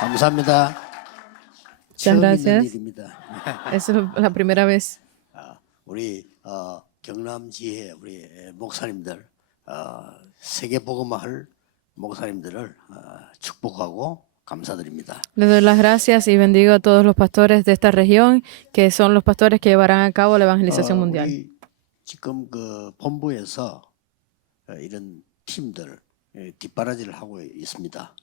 감사합니다. Muchas 처음 있는 gracias. 일입니다. Es la primera vez. 우리 경남지회 우리 목사님들 세계복음화할 목사님들을 축복하고 감사드립니다. Le doy las gracias y bendigo a todos los pastores de esta región, que son los pastores que llevarán a cabo la evangelización mundial. 우리 지금 그 본부에서 이런 팀들 뒷바라지를 하고 있습니다.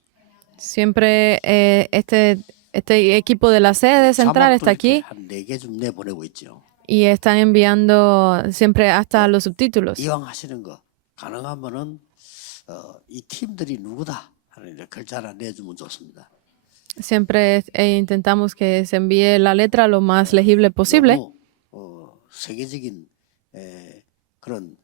Siempre este equipo de la sede central está aquí 한 4개 좀 내보내고 있죠. y están enviando siempre hasta los subtítulos. 이왕 하시는 거 가능하면은 이 팀들이 누구다 하는 글자 하나 내주면 좋습니다. Siempre intentamos que se envíe la letra lo más legible posible. 너무 세계적인 그런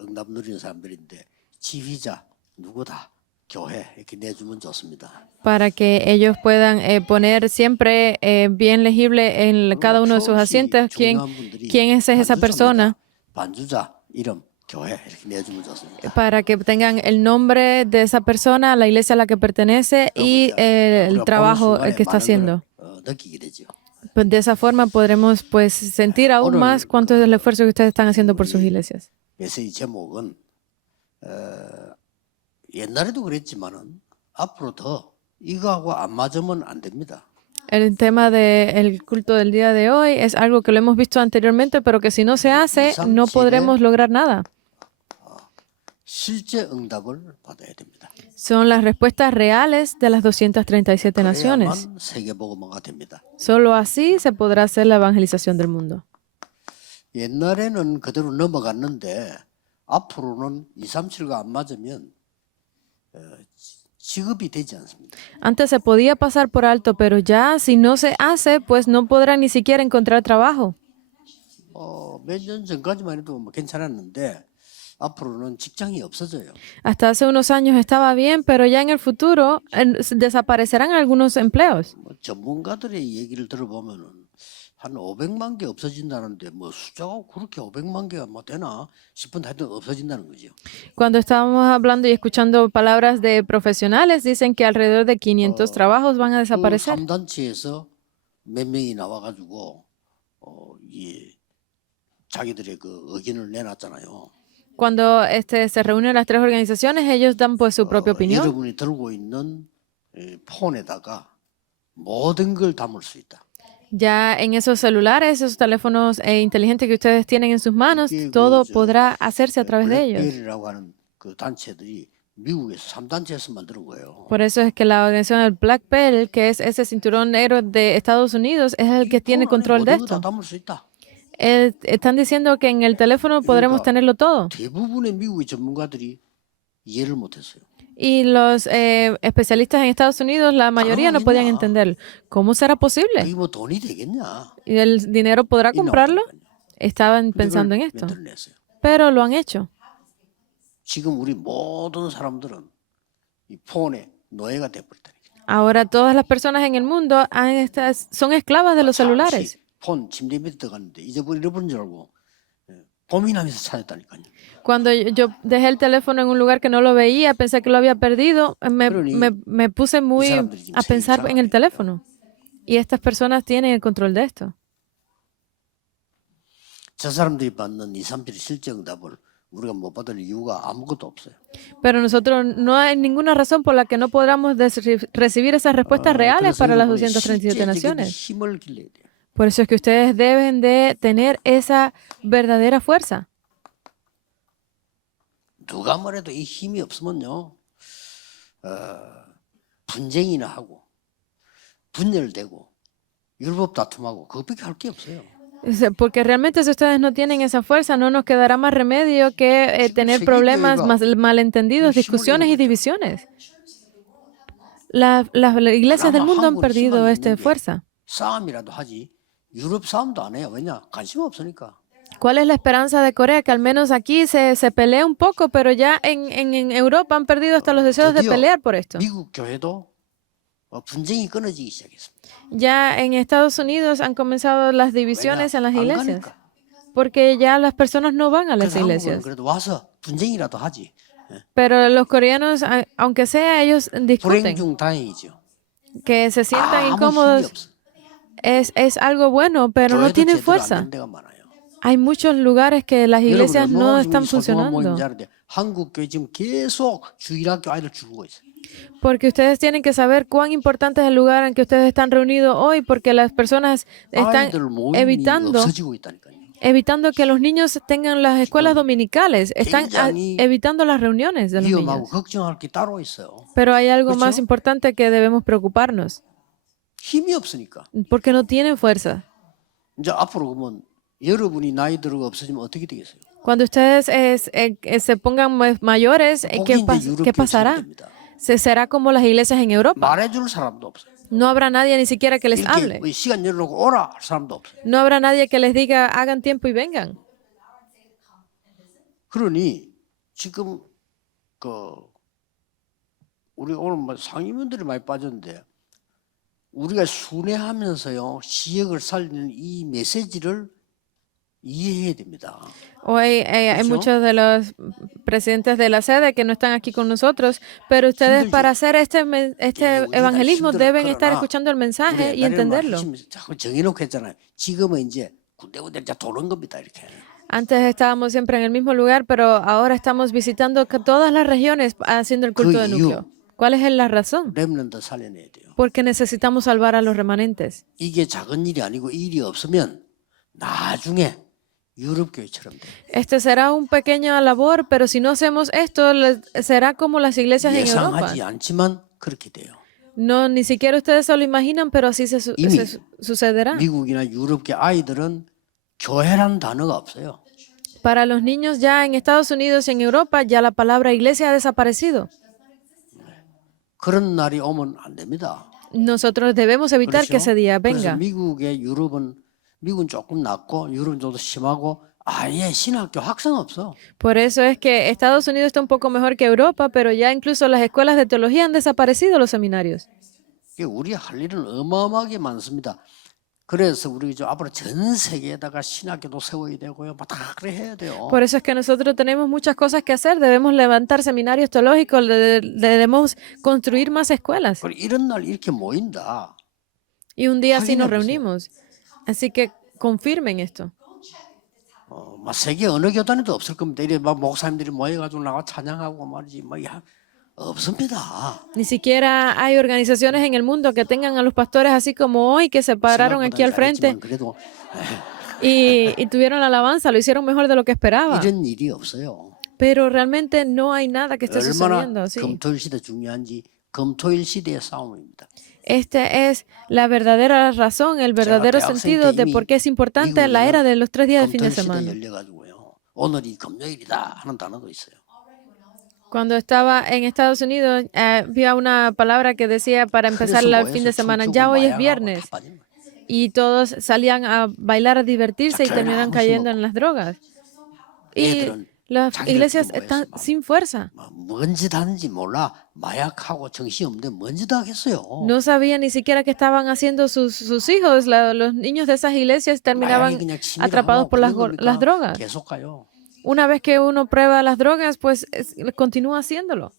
응답 누리는 사람들인데 지휘자 누구다 교회 이렇게 내주면 좋습니다. Para que ellos puedan poner siempre bien legible en cada uno de sus asientos quién es esa persona, 반주자 이름 교회 이렇게 내주면 좋습니다. para que tengan el nombre de esa persona, la iglesia a la que pertenece y el trabajo que está haciendo. 느끼게 되죠. Pues de esa forma podremos pues sentir aún más cuánto es el esfuerzo que ustedes están haciendo por sus iglesias. 메시지 제목은 옛날에도 그랬지만은 앞으로 더 이거하고 안 맞으면 안 됩니다. El tema del culto del día de hoy es algo que lo hemos visto anteriormente, pero que si no se hace, no podremos lograr nada. 실제 응답을 받아야 됩니다. Son las respuestas reales de las 237 naciones. 그래야만 세계복음화가 됩니다. Solo así se podrá hacer la evangelización del mundo. 옛날에는 그대로 넘어갔는데 앞으로는 237가 안 맞으면 지급이 되지 않습니다. Antes se podía pasar por alto, pero ya si no se hace, pues no podrán ni siquiera encontrar trabajo. 몇 년 전까지만 해도 뭐 괜찮았는데 앞으로는 직장이 없어져요. Hasta hace unos años estaba bien, pero ya en el futuro desaparecerán algunos empleos. 뭐 전문가들의 얘기를 들어보면은 한 500만 개 없어진다는데 뭐 숫자가 그렇게 500만 개가 뭐 되나 싶은데 하여튼 없어진다는 거죠. Cuando estábamos hablando y escuchando palabras de profesionales, dicen que alrededor de 500 trabajos van a desaparecer. 3단체에서 몇 명이 나와가지고 이 자기들의 그 의견을 내놨잖아요. Cuando se reúnen las tres organizaciones, ellos dan pues su propia opinión. 여러분이 들고 있는 폰에다가 모든 걸 담을 수 있다. Ya en esos celulares, esos teléfonos inteligentes que ustedes tienen en sus manos, todo podrá hacerse a través de ellos. 블랙베리라고 하는 그 단체들이 미국에서 3단체에서 만드는 거예요. Por eso es que la organización del Black Belt, que es ese cinturón negro de Estados Unidos, es el que tiene control de esto. 담을 수 있다. Están diciendo que en el teléfono podremos tenerlo todo. 대부분의 미국의 전문가들이 이해를 못했어요. Y los especialistas en Estados Unidos, la mayoría no podían entender. ¿Cómo será posible? 이게 뭐 돈이 되겠냐? ¿Y el dinero podrá comprarlo? Estaban pensando en esto, 만들어냈어요. pero lo han hecho. 지금 우리 모든 사람들은 이 폰의 노예가 돼버렸다니까. Ahora todas las personas en el mundo son esclavas de los celulares. 폰 침대 밑에 들어갔는데 잃어버린 줄 알고 고민하면서 찾았다니까요. Cuando yo dejé el teléfono en un lugar que no lo veía, pensé que lo había perdido, me puse muy a pensar en el teléfono. Y estas personas tienen el control de esto. 저 사람들이 받는 237 실제 응답을 우리가 못 받을 이유가 아무것도 없어요. Pero nosotros no hay ninguna razón por la que no podamos recibir esas respuestas reales para las 237 naciones. 힘을 길러야 돼요. Por eso es que ustedes deben de tener esa verdadera fuerza. 누가 뭐래도 이 힘이 없으면요, 분쟁이나 하고 분열되고 율법 다툼하고 그것밖에 할 게 없어요. Porque realmente si ustedes no tienen esa fuerza, no nos quedará más remedio que tener problemas, malentendidos, discusiones y divisiones. Las iglesias del mundo han perdido esta fuerza. 싸움이라도 하지 유럽 싸움도 안 해요. 왜냐? 관심 없으니까. ¿Cuál es la esperanza de Corea? Que al menos aquí se pelea un poco, pero ya en Europa han perdido hasta los deseos de pelear por esto. 미국 교회도 분쟁이 끊어지기 시작했습니다. Ya en Estados Unidos han comenzado las divisiones en las iglesias, porque ya las personas no van a las iglesias. 그래도 와서 분쟁이라도 하지. Pero los coreanos, aunque sea, ellos 불행 discuten. 중 다행이죠. Que se sientan 아무 힘이 incómodos 없어. es algo bueno, pero no 교회도 tienen 제대로 안 fuerza. 된 데가 많아요. Hay muchos lugares que las 여러분 iglesias no 얼마나 están 우리 소중한 모임인지 funcionando. 아는데 한국 교회 지금 계속 주일학교 아이들 죽고 있어요. Porque ustedes tienen que saber cuán importante es el lugar en que ustedes están reunidos hoy, porque las personas están 아이들 모임이 evitando, 없어지고 있다니까요. evitando que los niños tengan las escuelas dominicales. Están 굉장히 evitando las reuniones de los 위험하고 niños. 걱정할 게 따로 있어요. Pero hay algo más 그렇죠? importante que debemos preocuparnos, 힘이 없으니까. porque no tienen fuerza. 이제 앞으로 그러면 여러분이 나이 들어 없어지면 어떻게 되겠어요? Cuando ustedes se pongan mayores, 거기 이제 유럽 ¿qué 교회처럼 pasará? 됩니다. Será como las iglesias en Europa. 말해줄 사람도 없어요. No habrá nadie ni siquiera que les 이렇게 hable. 뭐 시간 열어놓고 오라 할 사람도 없어요. No habrá nadie que les diga hagan tiempo y vengan. 그러니 지금 그 우리 오늘 뭐 상임위원들이 많이 빠졌는데 우리가 순회하면서요 지역을 살리는 이 메시지를 이해해야 됩니다. Hoy hay ¿Escuchó? muchos de los presidentes de la sede que no están aquí con nosotros, pero ustedes 힘들죠. para hacer este 우리가 evangelismo 힘들어. deben estar 그러나 escuchando el mensaje y 우리 옛날에는 entenderlo. 자꾸 정해놓고 했잖아요. 지금은 이제 군데군데 이제 도는 겁니다. 이렇게. Antes estábamos siempre en el mismo lugar, pero ahora estamos visitando todas las regiones haciendo el culto de 이유. núcleo. ¿Cuál es la razón? 렘넌트 살려내야 돼요. Porque necesitamos salvar a los remanentes. 이게 작은 일이 아니고 이 일이 없으면 나중에 유럽 교회처럼 돼요. Este será un pequeña labor, pero si no hacemos esto, será como las iglesias en Europa. 예상하지 않지만 그렇게 돼요. No, ni siquiera ustedes se lo imaginan, pero así 이미 sucederá. 미국이나 유럽계 아이들은 교회란 단어가 없어요. Para los niños ya en Estados Unidos y en Europa, ya la palabra iglesia ha desaparecido. 그런 날이 오면 안 됩니다. Nosotros debemos evitar que ese día 그래서 venga. 미국은 조금 낫고 유럽은 좀 더 심하고 아예 신학교 학생 없어. Por eso es que Estados Unidos está un poco mejor que Europa, pero ya incluso las escuelas de teología han desaparecido los seminarios. 우리 할 일은 어마어마하게 많습니다. 그래서 우리 이제 앞으로 전 세계에다가 신학교도 세워야 되고요. 뭐 다 그래 해야 돼요. Por eso es que nosotros tenemos muchas cosas que hacer. Debemos levantar seminarios teológicos, debemos construir más escuelas. 그리고 이런 날 이렇게 모인다. Y un día así nos 확인해보세요. reunimos. Así que confirmen esto. 막 세계 어느 교단에도 없을 겁니다. 이래 막 목사님들이 모여가지고 나가 찬양하고 말이지 뭐 없습니다. Ni siquiera hay organizaciones en el mundo que tengan a los pastores así como hoy, que se pararon aquí al frente 잘했지만 그래도 y tuvieron la alabanza, lo hicieron mejor de lo que esperaba. 이런 일이 없어요. Pero realmente no hay nada que esté 얼마나 sucediendo así. 금토일 시대 중요한지 금토일 시대의 싸움입니다. Esta es la verdadera razón, el verdadero 대학생 sentido 때 de 이미 por qué es importante la era de los 3 días de fin de 금토일 시대 semana. 열려가지고요. 오늘이 금요일이다 하는 단어도 있어요. Cuando estaba en Estados Unidos, había una palabra que decía para empezar 그래서 el fin de 모여서 semana, 춤추고 ya hoy es 마약하고 viernes. 다 빠지는 거예요. Y todos salían a bailar, a divertirse y 교회는 terminaban 아무 cayendo 힘 en las drogas. Y 애들은 las 자기들끼리 iglesias 모여서 están 막 sin fuerza. 뭔 짓 하는지 몰라. 마약하고 정신이 없는데 뭔 짓 하겠어요. No sabían ni siquiera qué estaban haciendo sus hijos. Los niños de esas iglesias 마약이 terminaban 그냥 취미로 atrapados 하고 por las, 그런 las 겁니까? drogas. 계속 가요. Una vez que uno prueba las drogas, pues continúa haciéndolo.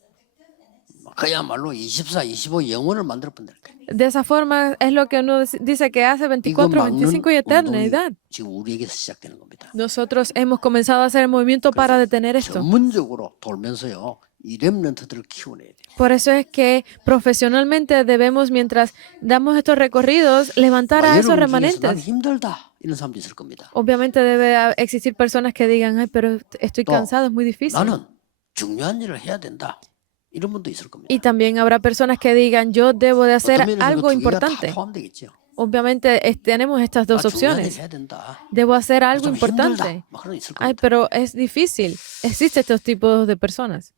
그야말로 24, 25 영혼을 만들어 본다니까. De esa forma es lo que uno dice que hace 이거 24, 막는 25 y 운동이 eternidad. 지금 우리에게서 시작되는 겁니다. Nosotros hemos comenzado a hacer el movimiento para detener esto. 전문적으로 돌면서요. 이 렘넌트들을 키워내야 돼요. Por eso es que profesionalmente debemos, mientras damos estos recorridos, levantar a esos 여러분 중에서 난 remanentes. 힘들다 이런 사람도 있을 겁니다. Obviamente debe existir personas que digan, ay, pero estoy cansado, es muy difícil. 나는 중요한 일을 해야 된다. 이런 분도 있을 겁니다. Y también habrá personas que digan, yo debo de hacer 어떤 면에서 algo 그 두 개가 다 importante. 포함되겠죠. Obviamente tenemos estas dos 아, 중요한 일 opciones. 해야 된다. Debo hacer algo 좀 importante. 힘들다. 막 그런 거 있을 Ay, 겁니다. pero es difícil. Existen estos tipos de personas.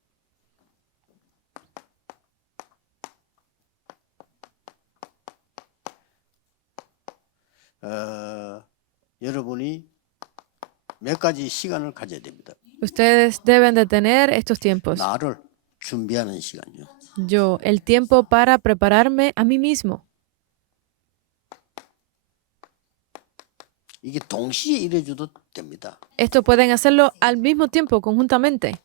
여러분이 몇 가지 시간을 가져야 됩니다. Ustedes deben de tener estos tiempos. 나를 준비하는 시간요. Yo, el tiempo para prepararme a mí mismo. 이게 동시에 이래줘도 됩니다. Esto pueden hacerlo al mismo tiempo, conjuntamente.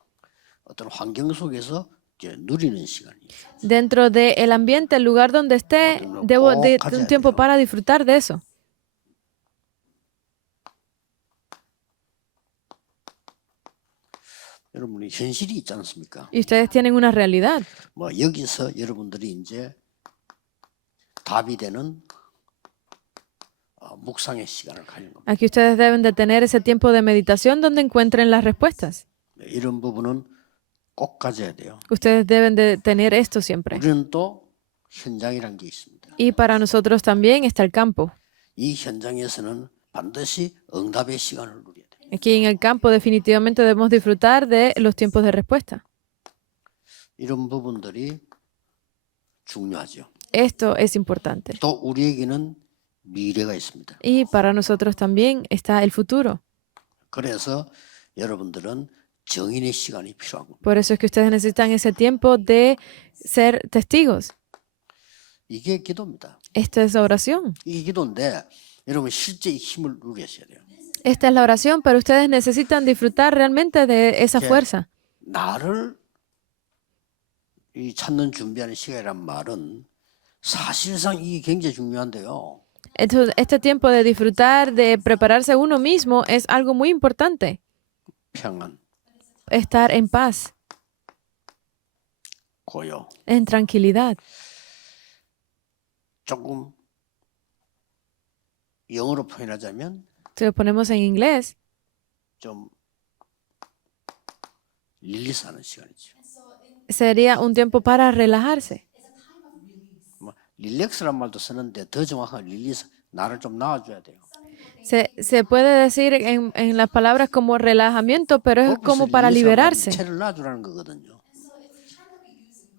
어떤 환경 속에서 이제 누리는 시간이에요. Dentro del ambiente, el lugar donde esté, debo de un tiempo para disfrutar de eso. 여러분이 현실이 있지 않습니까? Y ustedes tienen una realidad. 뭐 여기서 여러분들이 이제 답이 되는 묵상의 시간을 가진 겁니다. Aquí ustedes deben de tener ese tiempo de meditación donde encuentren las respuestas. 이런 부분은 꼭 가져야 돼요. Ustedes deben de tener esto siempre. 우리는 또 현장이란 게 있습니다. Y para nosotros también está el campo. 이 현장에서는 반드시 응답의 시간을 누려야 돼요. Aquí en el campo definitivamente debemos disfrutar de los tiempos de respuesta. 이런 부분들이 중요하죠. Esto es importante. 또 우리에게는 미래가 있습니다. Y para nosotros también está el futuro. 그래서 여러분들은 정인의 시간이 필요한 겁니다. Por eso es que ustedes necesitan ese tiempo de ser testigos. 이게 기도입니다. Esta es la oración. 이게 기도인데 여러분 실제 이 힘을 누리셔야 돼요. Esta es la oración, pero ustedes necesitan disfrutar realmente de esa fuerza. 나를 이 찾는 준비하는 시간이란 말은 사실상 이게 굉장히 중요한데요. Este tiempo de disfrutar, de prepararse uno mismo es algo muy importante. 평안, Estar en paz, 고요. en tranquilidad. 조금 영어로 표현하자면 Si lo ponemos en inglés, 좀 릴리스하는 시간이죠. sería un tiempo para relajarse. 뭐 릴렉스란 말도 쓰는데 더 정확한 릴리스, 나를 좀 놔줘야 돼요. Se puede decir en las palabras como relajamiento, pero es como para liberarse. 체를 놔주라는 거거든요.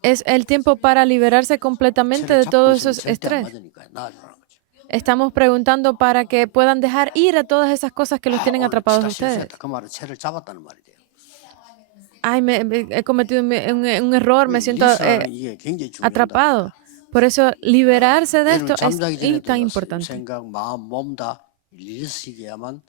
Es el tiempo para liberarse completamente de todos esos 절대 안 estrés. 맞으니까 놔주라는 거죠. Estamos preguntando para que puedan dejar ir a todas esas cosas que los tienen 오늘 atrapados a 진짜 ustedes. 실수했다. 그 말은 체를 잡았다는 말이 돼요. Ay, he cometido un error, me siento 릴리스라는 이게 굉장히 중요하다. atrapado. Por eso, liberarse de esto 여러분 잠자기 es tan 전에도 importante. 생각, 마음, 몸 다 릴리스해야만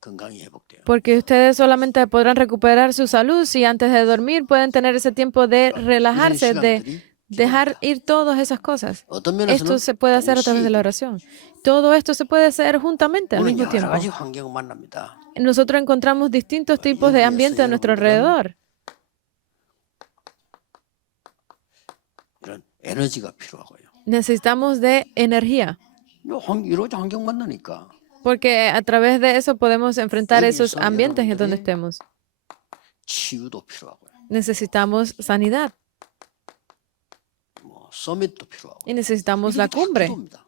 건강이 회복돼요. Porque ustedes solamente podrán recuperar su salud si antes de dormir pueden tener ese tiempo de relajarse, de dejar ir todas esas cosas. 어떤 면에서는 Esto se puede hacer a través de la oración. Todo esto se puede hacer juntamente al 우리는 mismo 여러 tiempo. 가지 환경을 만납니다. Nosotros encontramos distintos tipos de ambiente a nuestro alrededor. 이런 에너지가 필요하고요. Necesitamos de energía, 여러 가지 환경 만나니까 porque a través de eso podemos enfrentar esos ambientes en donde estemos. 치유도 필요하고요. Necesitamos sanidad 뭐 서밋도 필요하고. y necesitamos la 이게 다 cumbre. 기도입니다.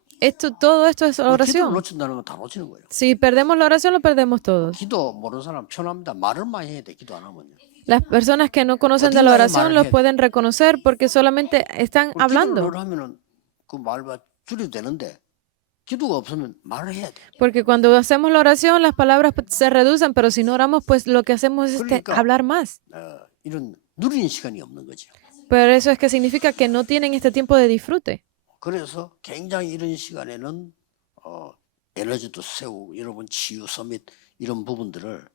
Todo esto es 기도를 oración. 놓친다는 건 다 놓치는 거예요. Si perdemos la oración, lo perdemos todo. 기도 모르는 사람 편합니다. 말을 많이 해야 돼. 기도 안 하면요. Las personas que no conocen de la oración lo pueden reconocer porque solamente están hablando. 기도를 하면은 그 말과 줄여도 되는데 기도가 없으면 말을 해야 돼. Porque cuando hacemos la oración, las palabras se reducen, pero si no oramos, pues lo que hacemos es hablar más. 이런 누리는 시간이 없는 거죠. Pero eso es que significa que no tienen este tiempo de disfrute. 그래서 굉장히 이런 시간에는 에너지도 세우고 여러분 치유 서밋 이런 부분들을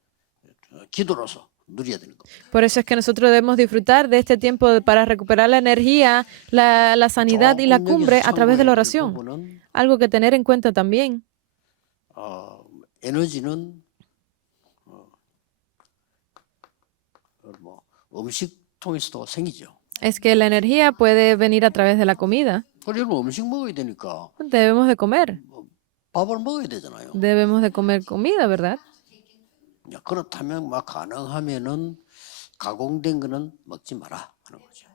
기도로서 누려야 되는 겁니다. Por eso es que nosotros debemos disfrutar de este tiempo para recuperar la energía, la sanidad y la cumbre a través de la oración. Algo que tener en cuenta también 에너지는 뭐 음식 통해서도 생기죠. es que la energía puede venir a través de la comida. 그리고 음식 먹어야 되니까 Debemos de comer. 밥을 먹어야 되잖아요. Debemos de comer comida, ¿verdad? 그렇다면 막 가능하면은 가공된 거는 먹지 마라 하는 거죠.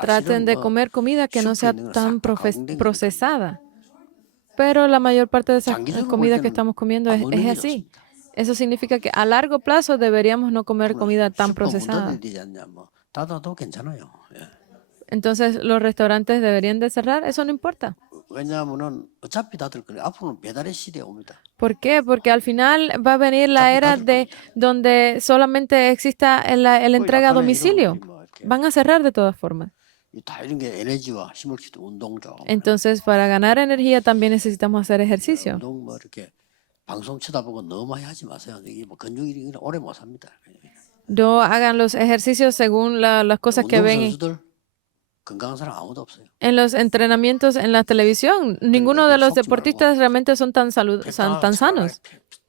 Traten de comer comida que no sea tan procesada. Pero la mayor parte de esas comidas que estamos comiendo es así. Eso significa que a largo plazo deberíamos no comer comida tan procesada. 닫아도 괜찮아요. Entonces, ¿los restaurantes deberían de cerrar? Eso no importa. 왜냐하면은 어차피 닫을 거예요. 앞으로는 배달의 시대에 옵니다. ¿Por qué? Porque al final va a venir la era de donde solamente exista la entrega a domicilio. Van a cerrar de todas formas. 다 이런 게 에너지와 힘을 기도 운동죠. Entonces, para ganar energía también necesitamos hacer ejercicio. 운동 뭐 이렇게 방송 쳐다보고 너무 많이 하지 마세요. 이게 뭐 근육이 오래 못 삽니다. No hagan los ejercicios según las cosas que ven 운동선수들 건강한 사람 아무도 없어요. en los entrenamientos en la televisión. Ninguno de los deportistas realmente son tan 적당하게 sanos.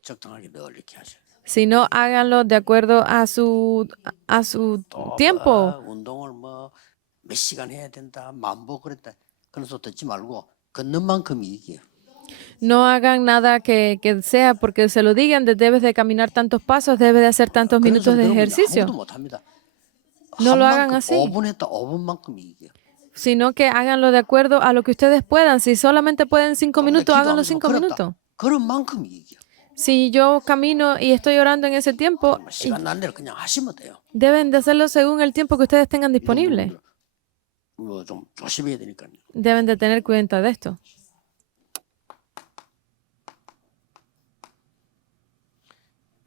적당하게 늘 이렇게 하셔요. Sino háganlo de acuerdo a su tiempo. 운동을 뭐 몇 시간 해야 된다, 만보 그랬다. 그런 소리 듣지 말고 걷는 만큼 이익이에요. No hagan nada que sea porque se lo digan, debes de caminar tantos pasos, debes de hacer tantos 그런 minutos 소리 de 들으면 ejercicio. 아무도 못 합니다. No lo hagan 한 만큼 así. 5분 했다 5분만큼 이익이에요. Sino que háganlo de acuerdo a lo que ustedes puedan. Si solamente pueden 5 minutos, háganlo 기도하면서 5 걸었다. minutos. 그런 만큼 이익이에요. Si yo camino y estoy orando en ese tiempo, 시간 난 대로 그냥 하시면 돼요. deben de hacerlo según el tiempo que ustedes tengan disponible. 뭐좀 조심해야 되니까요. Deben de tener cuenta de esto.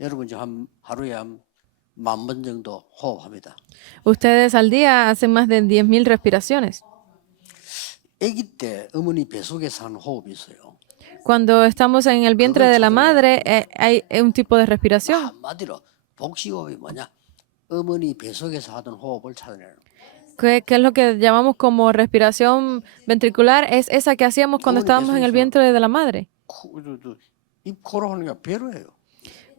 여러분 이제 하루에 한 10,000번 정도 호흡합니다. Ustedes al día hacen más de 10,000 respiraciones. 아기 때 어머니 배 속에서 하는 호흡이 있어요. Cuando estamos en el vientre de la madre, hay un tipo de respiración. 한마디로 복식호흡이 뭐냐? 어머니 배 속에서 하던 호흡을 찾아내는 거예요. Que es lo que llamamos como respiración ventricular, es esa que hacíamos cuando estábamos en el vientre de la madre. 입 코로 하는 게 배로예요.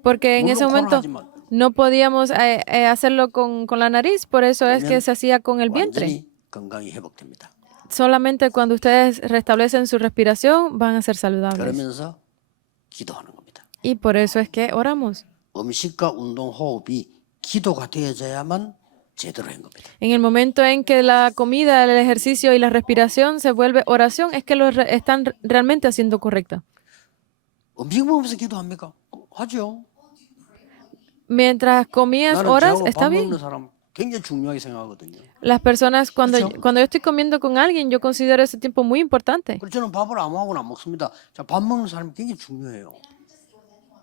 Porque en 물론 ese 코로 momento 하지만 no podíamos hacerlo con la nariz, por eso es que se hacía con el vientre. 완전히 건강이 회복됩니다. Solamente cuando ustedes restablecen su respiración van a ser saludables. 그러면서 기도하는 겁니다. Y por eso es que oramos. 음식과 운동 호흡이 기도가 되어져야만 제대로 한 겁니다. En el momento en que la comida, el ejercicio y la respiración se vuelve oración, es que lo están realmente haciendo correcto. 음식 먹으면서 기도합니까? 하죠. Mientras comías 나는 oras, 저하고 está 밥 bien. 먹는 사람 굉장히 중요하게 생각하거든요. Las personas, cuando 그렇죠? yo estoy comiendo con alguien, yo considero ese tiempo muy importante. 그래서 저는 밥을 아무하고나 안 먹습니다. 자, 밥 먹는 사람이 굉장히 중요해요.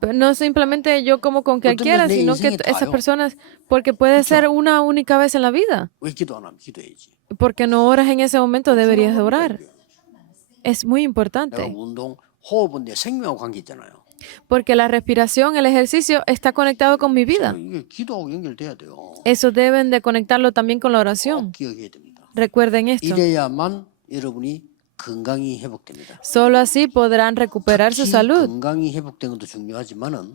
Pero no simplemente yo como con cualquiera, 내 sino que 인생이 esas 다요. personas, porque puede ser una única vez en la vida. 왜 기도 안 하면 기도해야지. Porque no oras en ese momento, deberías de orar. Es muy 내가 importante. 운동, 호흡은 내 생명하고 관계 있잖아요. Porque la respiración, el ejercicio, está conectado con mi vida. 이게 기도하고 연결돼야 돼요. Eso deben de conectarlo también con la oración. 꼭 기억해야 됩니다. Recuerden esto. 이래야만 여러분이 건강이 회복됩니다. Solo así podrán recuperar su 특히 salud. 건강이 회복되는 것도 중요하지만은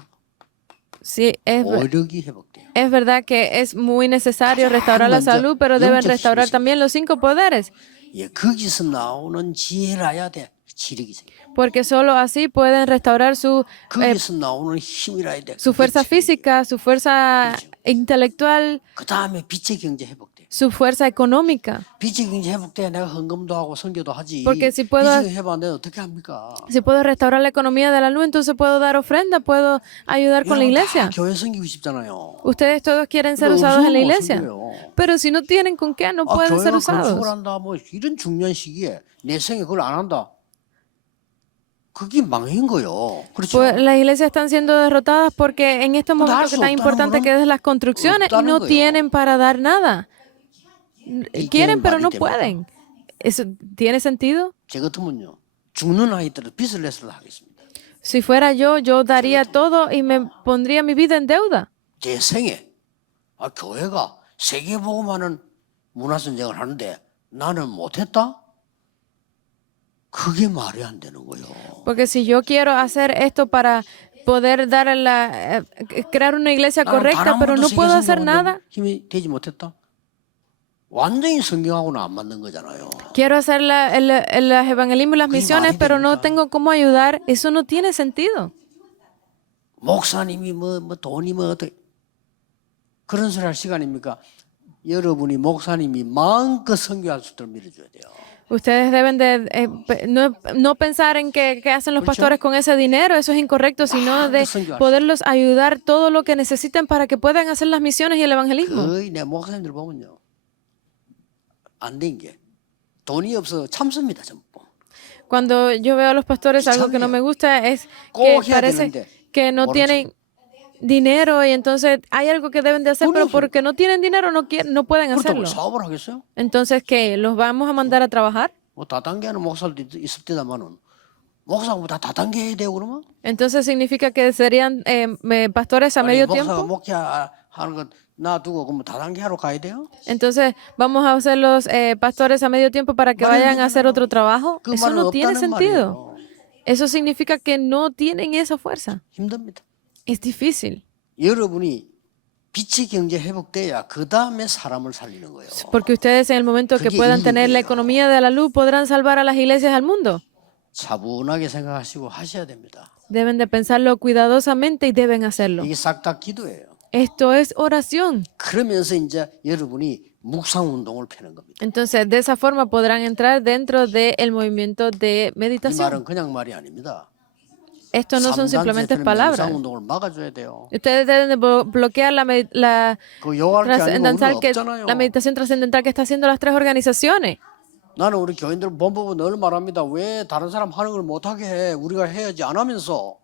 Sí, 오력이 회복돼요. es verdad que es muy necesario restaurar la salud, pero deben restaurar también los 5 poderes. 예, 거기서 나오는 지혜라야 돼. 지력이 생겨. Porque solo así pueden restaurar 거기서 나오는 힘이라야 돼. su fuerza física, su fuerza intelectual, 그 다음에 빛의 경제 회복돼. su fuerza económica. 빛의 경제 회복돼 내가 헌금도 하고 선교도 하지. Porque si puedo- 빛의 경제 회복하는데 어떻게 합니까? Si puedo restaurar la economía de la luz, entonces puedo dar ofrenda, puedo ayudar con la 여러분 다 iglesia. 교회 섬기고 싶잖아요. Ustedes todos quieren ser pero usados en la usamos, iglesia, señor. pero si no tienen con qué, no pueden ser 교회가 usados. 건축을 한다 뭐 이런 중요한 시기에 내 생에 그걸 안 한다. 그게 망한 거요. 그렇죠? Pues las iglesias están siendo derrotadas porque en estos momentos que es tan importante que es las construcciones y no tienen para dar nada. Quieren pero no pueden. ¿Eso tiene sentido? 제 같으면요. 죽는 아이들을 빚을 내서 하겠습니다. Si fuera yo daría todo y me pondría mi vida en deuda. 제 생에 교회가 세계복음하는 문화선정을 하는데 나는 못했다? 그게 말이 안 되는 거예요. Porque si yo quiero hacer esto para poder dar crear una iglesia correcta, pero no puedo hacer nada. 힘이 되지 못했다? 완전히 성경하고는 안 맞는 거잖아요. Quiero hacer el evangelismo y las misiones, pero no tengo cómo ayudar. Eso no tiene sentido. 목사님이 뭐 돈이 뭐 어떻게 그런 소리 할 시간입니까? 여러분이 목사님이 마음껏 선교할 수 있도록 밀어줘야 돼요. Ustedes deben de no pensar en qué hacen los pastores con ese dinero, eso es incorrecto, sino de poderlos ayudar todo lo que necesiten para que puedan hacer las misiones y el evangelismo. 거의 내 목사님들 보면요. 안 된 게 돈이 없어 참습니다, 전부. Cuando yo veo a los pastores, algo que no me gusta es que parece que no tienen dinero y entonces hay algo que deben de hacer, pero porque no tienen dinero no pueden hacerlo. 사업을 하겠어요? Entonces, ¿qué? ¿Los vamos a mandar a trabajar? 뭐 다단계하는 목사들도 있을 때다마는 목사보다 다단계 해야 돼요 그러면? Entonces significa que serían pastores a 아니 medio 목사가 tiempo. 목회하는 거 놔두고 그러면 다단계 하러 가야 돼요? Entonces vamos a hacer los pastores a medio tiempo para que vayan a hacer otro trabajo. 그 Eso 말은 no tiene 없다는 sentido. 말이에요. Eso significa que no tienen esa fuerza. 힘듭니다. Es difícil. 여러분이 빛의 경제 회복돼야 그 다음에 사람을 살리는 거예요. Porque ustedes en el momento que 그게 puedan tener la 인류예요. economía de la luz podrán salvar a las iglesias al mundo. 차분하게 생각하시고 하셔야 됩니다. Deben de pensarlo cuidadosamente y deben hacerlo. 이게 싹 다 기도예요. Esto es oración. 그러면서 이제 여러분이 묵상 운동을 펴는 겁니다. Entonces, de esa forma podrán entrar dentro del movimiento de 이 meditación. 말은 그냥 말이 아닙니다. Esto no son simplemente 3단체들은 palabras. 묵상 운동을 막아줘야 돼요. Ustedes deben de bloquear 그 요구할 게 아니고 우리는 trascendental 없잖아요. la meditación trascendental que está haciendo las tres organizaciones. 나는 우리 교인들 본법은 늘 말합니다. 왜 다른 사람 하는 걸 못하게 해? 우리가 해야지 안 하면서.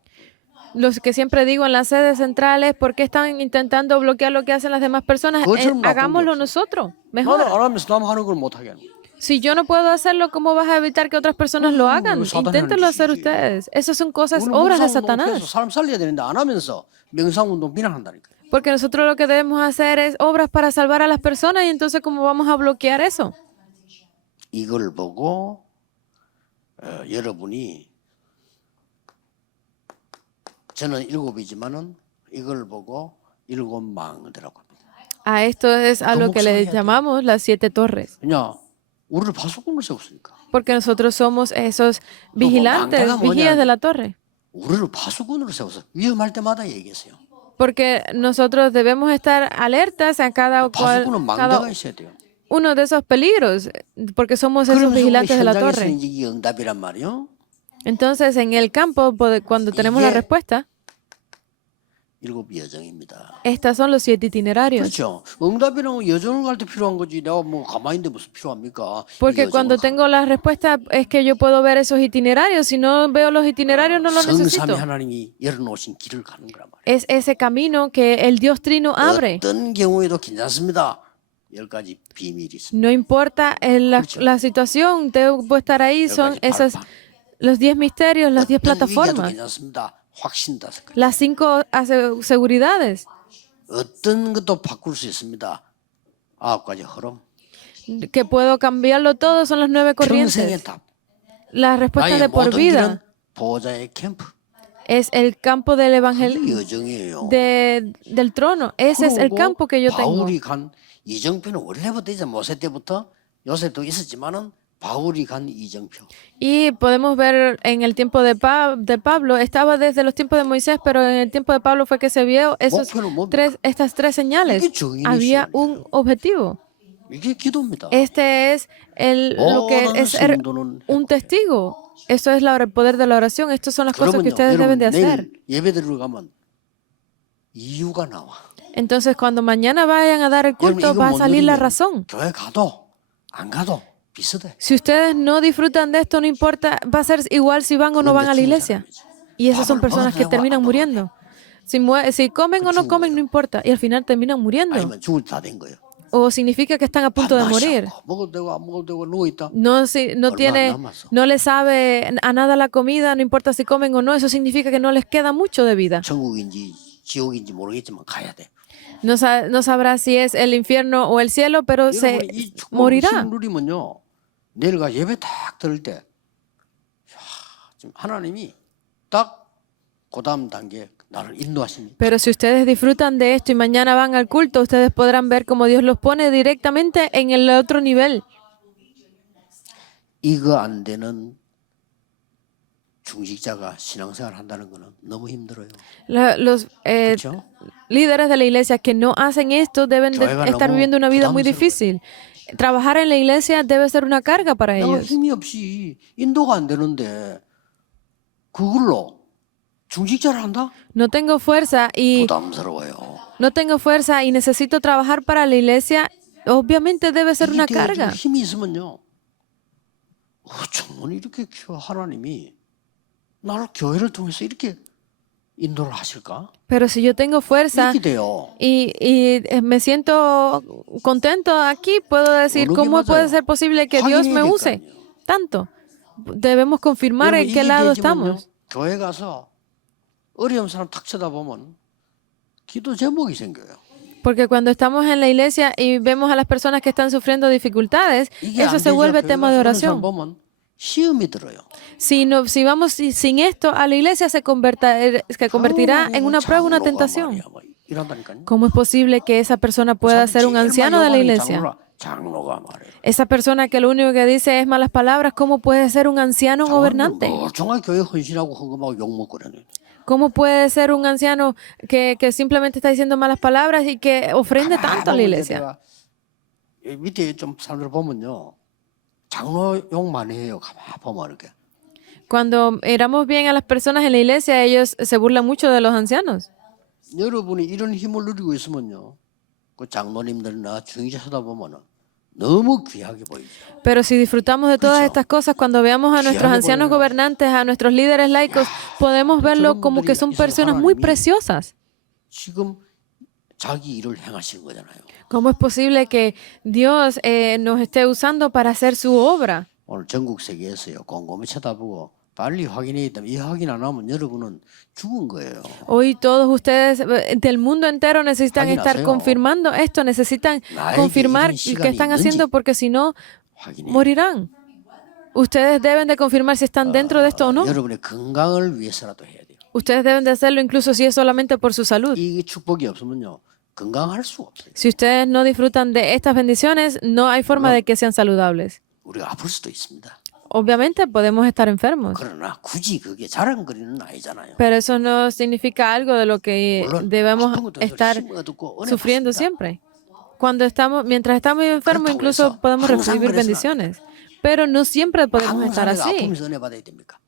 Los que siempre digo en las sedes centrales, ¿por qué están intentando bloquear lo que hacen las demás personas? 그것처럼 나쁜 게 Hagámoslo 없어. nosotros, 나는 mejor. 안 하면서 남 하는 걸 못하게 하는 거야. Si yo no puedo hacerlo, ¿cómo vas a evitar que otras personas lo hagan? 사단이 Inténtenlo 하는 hacer 짓이지. ustedes. Esas son cosas, 우리는 obras de 묵상 운동 펴서 Satanás. 사람 살려야 되는데 안 하면서 명상 운동 비난한다니까요. Porque nosotros lo que debemos hacer es obras para salvar a las personas y entonces ¿cómo vamos a bloquear eso? 이걸 보고 여러분이 저는 7이지만은 이걸 보고 7망대라고 합니다. A esto es a lo que le llamamos las 7 torres. 그냥 우리를 파수꾼을 세웠으니까. Porque nosotros somos esos vigilantes, 망대가 vigías de 뭐냐? la torre. 우리를 파수꾼으로 세워서 위험할 때마다 얘기했어요. Porque nosotros debemos estar alertas a cada 파수꾼은 망대가 있어야 돼요. uno de esos peligros, porque somos esos 그러면서 우리 vigilantes de la 현장에서 torre. 이게 응답이란 말이요. Entonces, en el campo, cuando tenemos la 이게 respuesta, 7 여정입니다. estos son los 7 itinerarios. 그렇죠. 응답이랑 여정을 갈 때 필요한 거지. 내가 뭐 가만히 있는데 무슨 필요합니까? Porque 이 cuando 여정을 tengo la respuesta es que yo puedo ver esos itinerarios. Si no veo los itinerarios, no los 성삼위 necesito. 하나님이 열어놓으신 길을 가는 거란 말이에요. Es ese camino que el Dios Trino abre. 어떤 경우에도 괜찮습니다. 10가지 비밀이 있습니다. No importa la situación, debo estar ahí. Son esas, los 10 misterios, las 10 어떤 위기에도 plataformas, 괜찮습니다. 확신 5가지. las 5 seguridades. 어떤 것도 바꿀 수 있습니다. 9가지 흐름. Que puedo cambiarlo todo son las 9 평생의 corrientes. 답. Las respuestas 나의 de por 모든 길은 vida. 보호자의 캠프. Es el campo del 그게 evangelio, 여정이에요. del trono. Ese es el campo que yo tengo. 바울이 간 이정표는 원래부터 이제 모세 때부터 요셉도 있었지만은 바울이 간 이정표. Y podemos ver en el tiempo de Pablo, estaba desde los tiempos de Moisés, pero en el tiempo de Pablo fue que se vio estas 3 señales. Había un objetivo. 이게 기도입니다. Este es lo que es un testigo. Esto es el poder de la oración. Estas son las cosas que 그러면요, ustedes deben de 여러분 hacer. 내일 예배 드리러 가면 이유가 나와. Entonces, cuando mañana vayan a dar el 여러분 culto, 이거 va a 못 salir la 누리면 razón. 교회 가도 안 가도 비슷해. Si ustedes no disfrutan de esto, no importa, va a ser igual si van o no van a la iglesia. Y esas son personas que terminan muriendo. Si comen o no comen, no importa. Y al final terminan muriendo. 아니면 죽을 때 다 된 거예요. O significa que están a punto de morir. 먹어도 되고 안 먹어도 되고 누워 있다. No le sabe a nada la comida, no importa si comen o no. Eso significa que no les queda mucho de vida. 천국인지 지옥인지 모르겠지만 가야 돼. No sabrá si es el infierno o el cielo, pero se 여러분 이 축복을 morirá. 누리면요. 내일 가 예배 딱 들을 때 지금 하나님이 딱 그 다음 단계 나를 인도하십니다. Pero si ustedes disfrutan de esto y mañana van al culto, ustedes podrán ver cómo Dios los pone directamente en el otro nivel. 이거 안 되는 중직자가 신앙생활 한다는 거는 너무 힘들어요. Los 그렇죠? líderes de la iglesia que no hacen esto deben de 교회가 estar 너무 viviendo una vida muy 부담스러워요. difícil. Trabajar en la iglesia debe ser una carga para 내가 ellos. 힘이 없이 인도가 안 되는데 그걸로 중직자를 한다? No tengo fuerza y necesito trabajar para la iglesia. Obviamente debe ser una 이게 carga. 힘이 있으면요. 정말 이렇게 하나님이 나를 교회를 통해서 이렇게 인도를 하실까? Pero si yo tengo fuerza 이렇게 돼요. y me siento contento aquí, puedo decir, 어느 게 ¿cómo puede 맞아요? ser posible que Dios me 확인해야 될 거 use 아니에요. tanto? debemos confirmar 여러분, en qué 이게 lado 되지만요, estamos. 교회 가서 어려운 사람 탁 쳐다보면 기도 제목이 생겨요. Porque cuando estamos en la iglesia y vemos a las personas que están sufriendo dificultades, 이게 eso 안 se 되죠. vuelve 교회 tema de 가서 어려운 사람 oración. 보면 시험이 들어요. Si vamos sin esto a la iglesia, se convertirá en una prueba, una tentación. 이런다니까요. ¿Cómo es posible que esa persona pueda ser un anciano de la iglesia? 장로가 말해요. Esa persona que lo único que dice es malas palabras, ¿cómo puede ser un anciano gobernante? 멀쩡하게 교회 헌신하고 헌금하고 욕먹거려요. ¿Cómo puede ser un anciano que simplemente está diciendo malas palabras y que ofrende tanto a la iglesia? 밑에 좀 사람들 보면요, 장로 욕 많이 해요. 가만 보면 이렇게. Cuando miramos bien a las personas en la iglesia, ellos se burlan mucho de los ancianos. 여러분이 이런 힘을 누리고 있으면요, 그 장로님들이나 중위자 쳐다보면은 너무 귀하게 보이죠. Pero si disfrutamos de todas estas cosas, cuando veamos a nuestros ancianos gobernantes, a nuestros líderes laicos, podemos verlo como que son personas muy preciosas. 지금 자기 일을 행하신 거잖아요. ¿Cómo es posible que Dios nos esté usando para hacer su obra? 오늘 전국 세계에서요, 곰곰이 쳐다보고 빨리 확인해야 되면 이 확인 안 하면 여러분은 죽은 거예요. Hoy todos ustedes del mundo entero necesitan estar 확인하세요. confirmando esto, necesitan confirmar qué están haciendo porque si no, 확인해. morirán. Ustedes deben de confirmar si están dentro de esto o no. 여러분의 건강을 위해서라도 해야 돼요. Ustedes deben de hacerlo incluso si es solamente por su salud. 이 축복이 없으면요, 건강할 수가 없어요. Si ustedes no disfrutan de estas bendiciones, no hay forma de que sean saludables. 우리가 아플 수도 있습니다. Obviamente podemos estar enfermos, 그러나 굳이 그게 자랑거리는 아니잖아요. pero eso no significa algo de lo que 물론 debemos 아픈 것도 estar 힘을 얻고 은혜 sufriendo 받습니다. siempre. Mientras estamos enfermos, 그렇다고 incluso 해서 podemos 항상 recibir 그래서는 bendiciones. Pero no siempre podemos 항상 estar 내가 así. 아프면서 은혜 받아야 됩니까?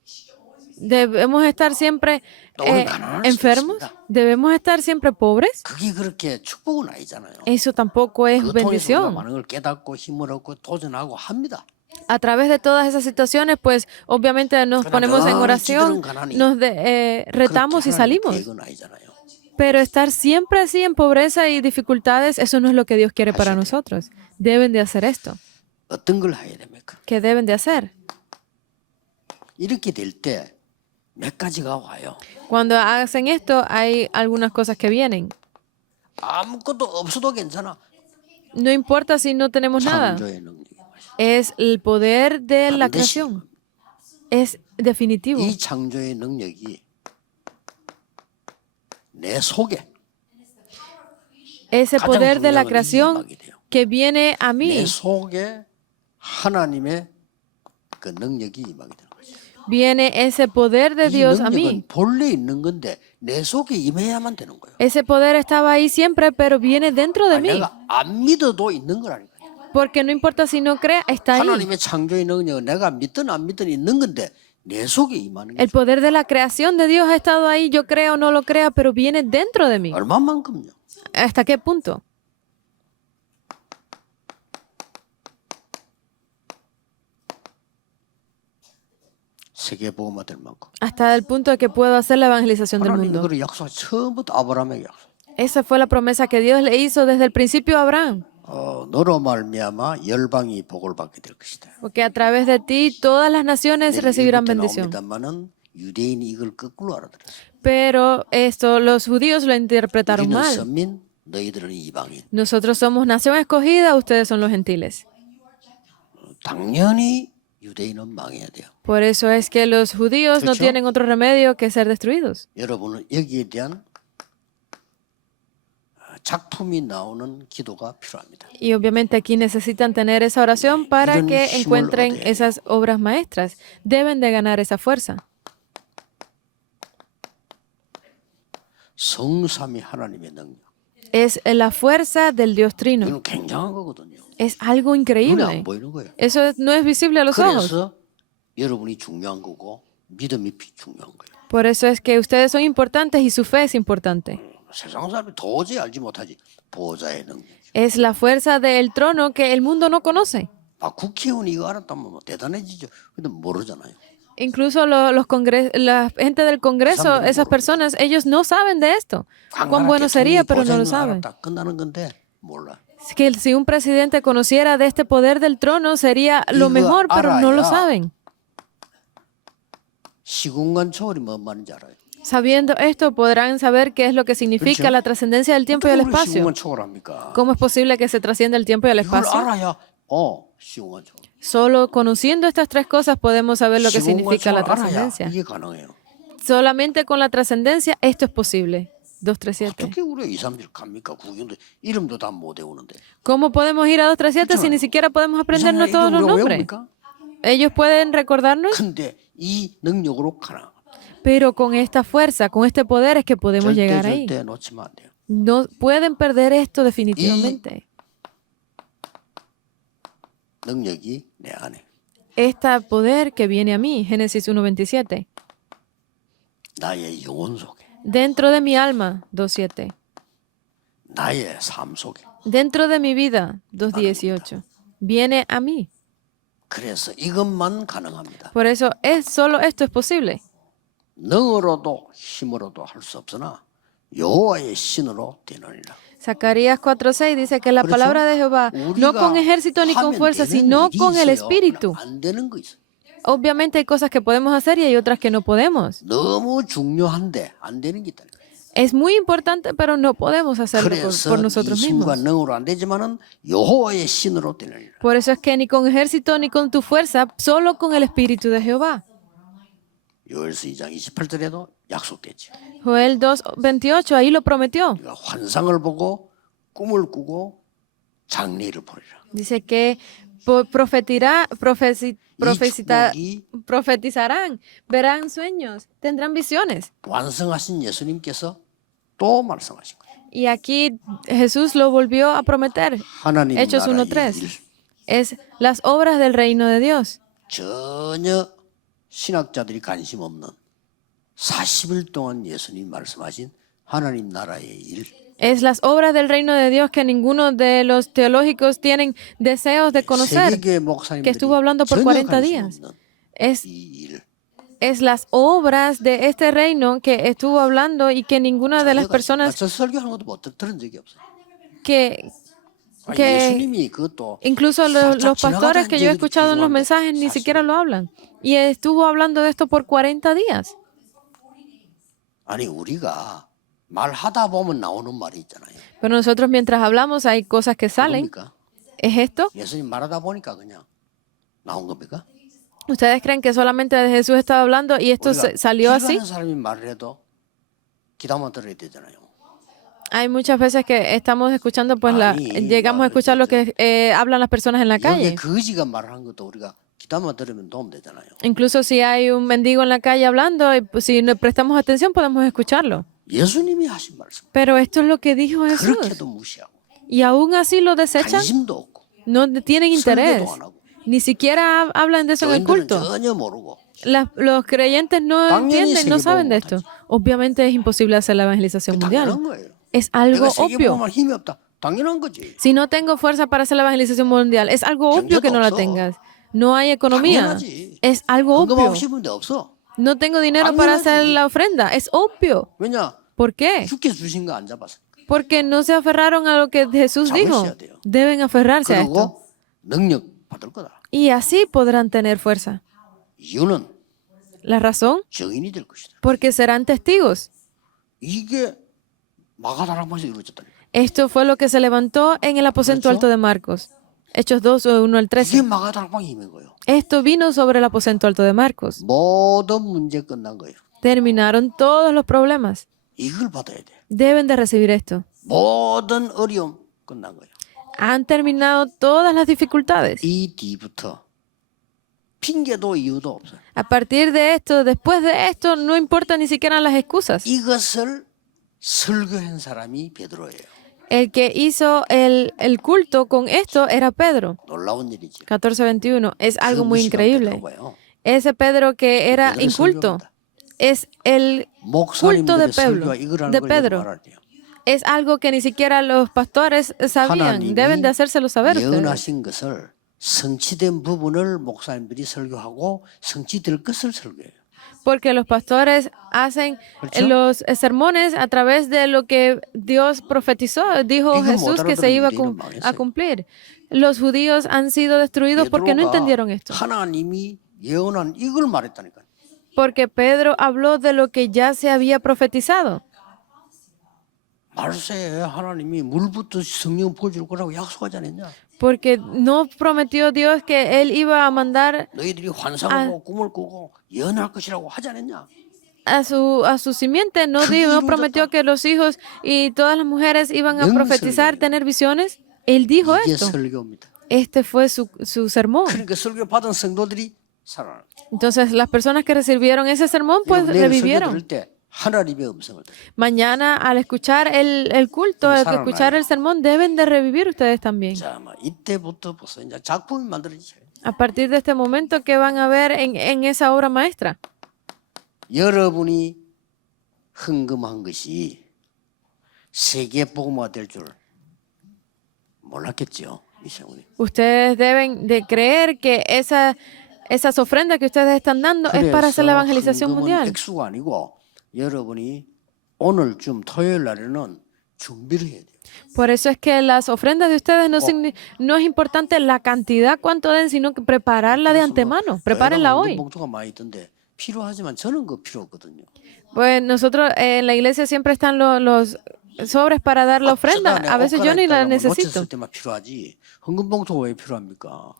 Debemos estar siempre 우리는 가난할 수 enfermos. 있습니다. Debemos estar siempre pobres. 그게 그렇게 축복은 아니잖아요. Eso tampoco es 그 통해서 우리가 bendición. 많은 걸 깨닫고 힘을 얻고 도전하고 합니다. A través de todas esas situaciones, pues obviamente nos ponemos en oración, nos retamos y salimos. 계획은 아니잖아요. Pero estar siempre así en pobreza y dificultades, eso no es lo que Dios quiere para nosotros. Deben de hacer esto. 어떤 걸 해야 됩니까? ¿Qué deben de hacer? 이렇게 될 때 몇 가지가 와요. Cuando hacen esto, hay algunas cosas que vienen. 아무것도 없어도 괜찮아. No importa si no tenemos nada. 창조의 능력이 Es el poder de la 반드시 creación. Es definitivo. 이 창조의 능력이 내 속에 Ese 가장 poder de la 중요한 건 이 creación 음악이 돼요. que viene a mí. 내 속에 하나님의 그 능력이 임하게 되는 거죠. Viene ese poder de 이 Dios a 능력은 mí. 본래 있는 건데 내 속에 임해야만 되는 거예요. Ese poder estaba ahí siempre, pero viene dentro de 아니, mí. 내가 안 믿어도 있는 거라니까요. Porque no importa si no crea, está ahí. 하나님의 창조의 능력은 내가 믿든 안 믿든 있는 건데 내 속에 임하는 El 거죠. poder de la creación de Dios ha estado ahí, yo crea o no lo crea, pero viene dentro de mí. 얼마만큼요? ¿Hasta qué punto? 세계 복음화 될 만큼. Hasta el punto de que puedo hacer la evangelización del 하나님 mundo. 그걸 약속 처음부터 아브라함에게 약속. Esa fue la promesa que Dios le hizo desde el principio a Abraham. 너로 말미암아 열방이 복을 받게 될 것이다. Porque a través de ti todas las naciones recibirán bendición. 나옵니다만은 유대인이 이걸 거꾸로 알아들었어요. Pero esto los judíos lo interpretaron 우리는 mal. 선민, 너희들은 이방인. Nosotros somos nación escogida, ustedes son los gentiles. 당연히 유대인은 망해야 돼요. Por eso es que los judíos no 그렇죠? tienen otro remedio que ser destruidos. 여러분은 여기에 대한 작품이 나오는 기도가 필요합니다. Y obviamente aquí necesitan tener esa oración para 이런 que 힘을 encuentren 얻어야 esas obras maestras. Deben de ganar esa fuerza. 성삼위 하나님의 능력. Es la fuerza del Dios Trino. 이건 굉장한 거거든요. Es algo 눈에 increíble. 안 보이는 거예요. Eso no es visible a los ojos. 그래서 여러분이 중요한 거고 믿음이 중요한 거예요. Por eso es que ustedes son importantes y su fe es importante. 세상 사람이 도저히 알지 못하지. 보좌의 능력. Es la fuerza del trono que el mundo no conoce. 국회의원이 이거 알았다면 뭐 대단해지죠. 근데 모르잖아요. Incluso la gente del Congreso, esas personas, ellos no saben de esto. Cuán bueno sería, pero no lo saben. 끝나는 건데 몰라. Es que si un presidente conociera de este poder del trono, sería lo 이거 mejor, pero no lo 알아야 saben. 시공간 초월이 뭔 말인지 알아요? Sabiendo esto, podrán saber qué es lo que significa 그렇죠? la trascendencia del tiempo y el 어떻게 우리가 espacio. 시공간 초월합니까? ¿Cómo es posible que se trascienda el tiempo y el 이걸 espacio? 알아야 시공간 초월. Solo conociendo estas tres cosas podemos saber lo que 시공간 significa la 초월 알아야 trascendencia. 이게 가능해요. Solamente con la trascendencia esto es posible. 237. 어떻게 우리가 237 갑니까? 구경도 이름도 다 못 외우는데. ¿Cómo podemos ir a 237 si ni siquiera podemos aprendernos 237 todos los 이름 우리가 nombres? 외웁니까? Ellos pueden recordarnos, 근데 이 능력으로 가능. pero con esta fuerza, con este poder es que podemos 절대 llegar ahí. 절대 놓치면 안 돼요. No pueden perder esto definitivamente. 능력이 내 안에. Este poder que viene a mí, Génesis 1:27, 나의 영혼 속에. dentro de mi alma, 2:7, 나의 삶 속에. dentro de mi vida, 2:18, viene a mí. 그래서 이것만 가능합니다. Por eso solo esto es posible. 능으로도 힘으로도 할 수 없으나 여호와의 신으로 되느니라. Zacarías 4:6 dice que la palabra de Jehová, no con ejército ni con fuerza, sino con el espíritu. 안 되는 거 있어요. Obviamente hay cosas que podemos hacer y hay otras que no podemos. 너무 중요한데 안 되는 게 있다. Es muy importante, pero no podemos hacerlo 그래서 por 이 nosotros 힘과 mismos. 능으로 안 되지만은 여호와의 신으로 되느니라. Por eso es que ni con ejército ni con tu fuerza, solo con el espíritu de Jehová. 요엘서 2장 28절에도 약속됐죠. Joel 2:28 ahí lo prometió. 우리가 환상을 보고 꿈을 꾸고 장래를 보리라. Dice que profetizarán, verán sueños, tendrán visiones. 완성하신 예수님께서 또 말씀하신 거예요. Y aquí Jesús lo volvió a prometer. 하나님 Hechos 나라의 1:3. 일. Es las obras del reino de Dios. 전혀 신학자들이 관심 없는 40일 동안 예수님 말씀하신 하나님 나라의 일. Es las obras del reino de Dios que ninguno de los teológicos tienen deseos de conocer, 세계 목사님들이 que estuvo hablando por 전혀 40 관심 días. 없는 Es, 이 일. es las obras de este reino que estuvo hablando y que ninguna de las personas 저 설교하는 것도 못 들은 적이 없어요. que 예수님이 그것도 incluso los 살짝 pastores que yo he 지나가다 escuchado en los 얘기도 mensajes ni 사실. siquiera lo hablan. Y estuvo hablando de esto por 40 días. 아니 우리가 말하다 보면 나오는 말이 있잖아요. Pero nosotros mientras hablamos hay cosas que salen. 그겁니까? ¿Es esto? 예수님 말하다 보니까 그냥 나온 겁니까? ¿Ustedes creen que solamente Jesús estaba hablando y esto 우리가 salió 길 así? 가는 사람이 말을 해도 기다만 들어야 되잖아요. Hay muchas veces que estamos escuchando, pues llegamos a escuchar lo que hablan las personas en la 여기 calle. 거지가 말하는 것도 우리가 기다만 들으면 도움 되잖아요. Incluso si hay un mendigo en la calle hablando, y, pues, si no prestamos atención podemos escucharlo. 예수님이 하신 말씀 Pero esto es lo que dijo Jesús. 그렇게도 무시하고 Y aún así lo desechan, 관심도 없고 no tienen interés. 설교도 안 하고 Ni siquiera hablan de eso en el 교인들은 culto. 전혀 모르고 Los creyentes no 당연히 entienden, no 세계복음을 saben de esto. Obviamente es imposible hacer la evangelización mundial. 당연한 거예요. Es algo 내가 obvio. 세계복음할 힘이 없다. 당연한 거지. Si no tengo fuerza para hacer la evangelización mundial, es algo obvio que no la tengas. No hay economía. 당연하지. Es algo obvio. 헌금하고 싶은데 없어. No tengo dinero para hacer 당연하지. la ofrenda. Es obvio. 왜냐? ¿Por qué? 주께 주신 거 안 잡았어. Porque no se aferraron a lo que Jesús dijo. 잡으셔야 돼요. Deben aferrarse a esto. 그리고 능력 받을 거다. Y así podrán tener fuerza. 이유는 La razón, 증인이 될 것이다. porque serán testigos. 이게 마가다락방에서 이루어졌다니까. Esto fue lo que se levantó en el aposento alto de Marcos. Hechos 2, 1 al 이게 13. 마가다락방의 힘인 거예요. Esto vino sobre el aposento alto de Marcos. 모든 문제 끝난 거예요. Terminaron todos los problemas. 이걸 받아야 돼. Deben de recibir esto. 모든 어려움 끝난 거예요. Han terminado todas las dificultades. 이 뒤부터 핑계도 이유도 없어요. A partir de esto, después de esto, no importa ni siquiera las excusas. 이것을 설교한 사람이 베드로예요. El que hizo el culto con esto era Pedro. 놀라운 일이죠. 14:21. Es algo 그 muy 무식한 increíble. 베드로가요. Ese Pedro que era 베드로의 inculto 설교입니다. es el culto de 목사님들의 설교가 Pedro. 이거라는 De 걸 Pedro. 말해야 돼요. Es algo que ni siquiera los pastores sabían. 하나님이 Deben de hacérselo saber ustedes. 예언하신 것을 성취된 부분을 목사님들이 설교하고 성취될 것을 설교해요. Porque los pastores hacen ¿Cierto? los sermones a través de lo que Dios profetizó. Dijo 이거 못 Jesús que se iba 알아들은 a 유대인은 cumplir. Los judíos han sido destruidos porque no 베드로가 entendieron esto. 하나님이 예언한 이걸 말했다니까요. porque Pedro habló de lo que ya se había profetizado. 말세에 하나님이 물부터 성령 부어줄 거라고 약속하지 않았냐? Porque no prometió Dios que Él iba a mandar 너희들이 환상을 보고 꿈을 꾸고 예언할 것이라고 하지 않았냐? a su simiente, no prometió que los hijos y todas las mujeres iban a profetizar, tener visiones. Él dijo 이게 esto. 설교입니다. Este fue su sermón. 그러니까 설교 받은 성도들이 살아나. Entonces, las personas que recibieron ese sermón, pues 내일 설교 revivieron. 들을 때 하나님의 음성을 들어요. Mañana, al escuchar el culto, al escuchar el sermón, deben de revivir ustedes también. 자, 이때부터 벌써 이제 작품이 만들어지죠. A partir de este momento, ¿qué van a ver en esa obra maestra? 여러분이 헌금한 것이 세계 복음화 될 줄 몰랐겠죠, 이세훈이. Ustedes deben de creer que esas ofrendas que ustedes están dando es para hacer la evangelización 헌금은 mundial. 액수가 아니고 여러분이 오늘쯤 토요일 날에는 준비를 해야 돼요. Por eso es que las ofrendas de ustedes no es importante la cantidad, cuánto den, sino que prepararla de antemano. Prepárenla hoy. 봉투가 많이 있던데 필요하지만 저는 그거 필요 없거든요. Pues nosotros en la iglesia siempre están los sobres para dar la ofrenda. A veces yo ni la necesito. 놓쳤을 때만 필요하지. 헌금 봉투가 왜 필요합니까?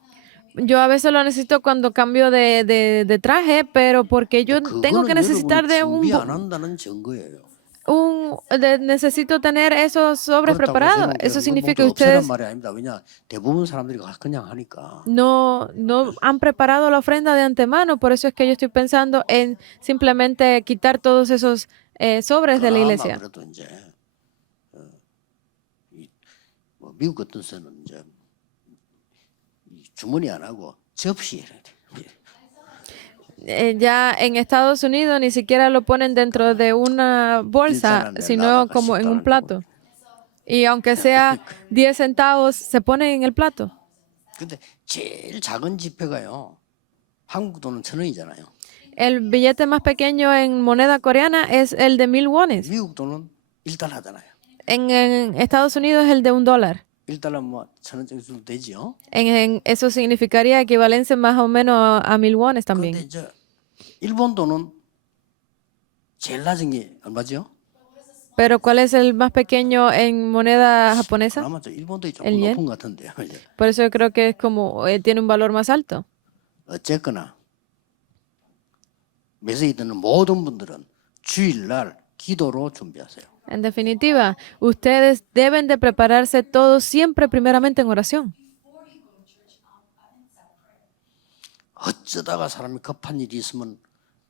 Yo a veces lo necesito cuando cambio de traje, pero porque yo tengo que necesitar de 준비 안 한다는 증거예요. necesito tener esos sobres preparados. Eso significa que ustedes 말이 아닙니다. 왜냐 대부분 사람들이 그냥 하니까. no han preparado la ofrenda de antemano. Por eso es que yo estoy pensando en simplemente quitar todos esos sobres de la iglesia. 그래도 이제 뭐 미국 같은 데는 이제 주머니 안 하고 접시에 해야 돼. Ya en Estados Unidos ni siquiera lo ponen dentro de una bolsa, sino como en un plato. Y aunque sea 10 centavos, se pone en el plato. 근데 제일 작은 지폐가요. 한국 돈은 1,000원이잖아요. El billete más pequeño en moneda coreana es el de 1,000 wones. 미국 돈은 1달러잖아요. En Estados Unidos es el de $1. 1달러 뭐 1,000원 정도 되죠. Eso significaría equivalencia más o menos a 1,000 wones 근데 también. 이제 일본 돈은 제일 낮은 게 얼마죠? Pero ¿cuál es el más pequeño en moneda japonesa? 아마 일본도 조금 El yen. 높은 것 같은데요. Por eso yo creo que es como tiene un valor más alto. 어쨌거나 메시지 듣는 모든 분들은 주일날 기도로 준비하세요. En definitiva, ustedes deben de prepararse todos siempre primeramente en oración. 어쩌다가 사람이 급한 일이 있으면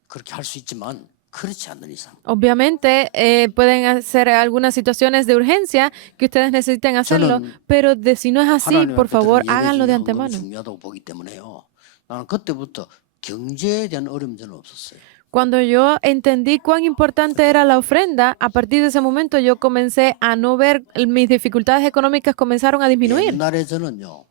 그렇게 할 수 있지만 그렇지 않는 이상 Obviamente pueden ser algunas situaciones de urgencia que ustedes necesiten hacerlo, pero si no es así, por favor, háganlo de antemano. 중요하다고 보기 때문에요. 나는 그때부터 경제에 대한 어려움이 전혀 없었어요. Cuando yo entendí cuán importante era la ofrenda, a partir de ese momento yo comencé a no ver mis dificultades económicas comenzaron a disminuir. 옛날에 저는요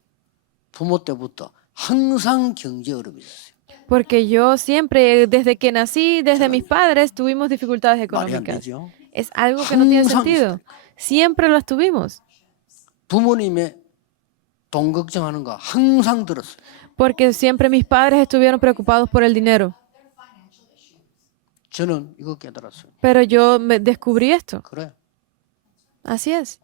부모 때부터 항상 경제 어려움이 있었어요. Porque yo siempre, desde que nací, desde mis padres, tuvimos dificultades 말이 안 económicas. 되죠. Es algo que no tiene 항상 sentido. Siempre las tuvimos. 부모님의 돈 걱정하는 거 항상 들었어요. Porque siempre mis padres estuvieron preocupados por el dinero. 저는 이거 깨달았어요. Pero yo descubrí esto. 그래, Así es.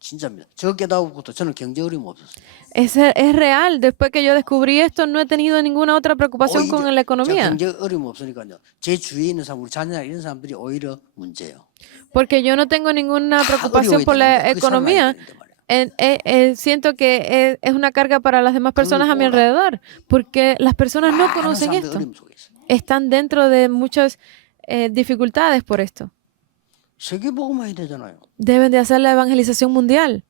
진짜입니다. 저 깨달고부터 저는 경제 어려움 없었어요. Es real. Después que yo descubrí esto, no he tenido ninguna otra preocupación con la 제가 economía. 경제 어려움 없으니까요. 제 주위에 있는 사람, 우리 자녀나 이런 사람들이 오히려 문제예요. Porque yo no tengo ninguna preocupación por la economía. Siento que es una carga para las demás personas a mi alrededor. Porque las personas no conocen 사람들 esto. 어려움 속에 있어요. Están dentro de muchas dificultades por esto. 세계 복음화 해야 되잖아요. Deben de hacer la evangelización mundial.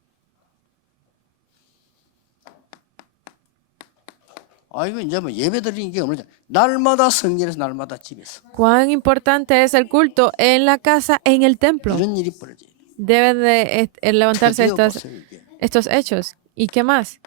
이거 이제 뭐 예배 드리는 게 없는데 날마다 성전에서 날마다 집에서 Cuán importante es el culto en la casa, en el templo. 이런 일이 벌어져요. Deben de levantarse 드디어 봤어요, 이게. estos hechos. ¿Y qué más?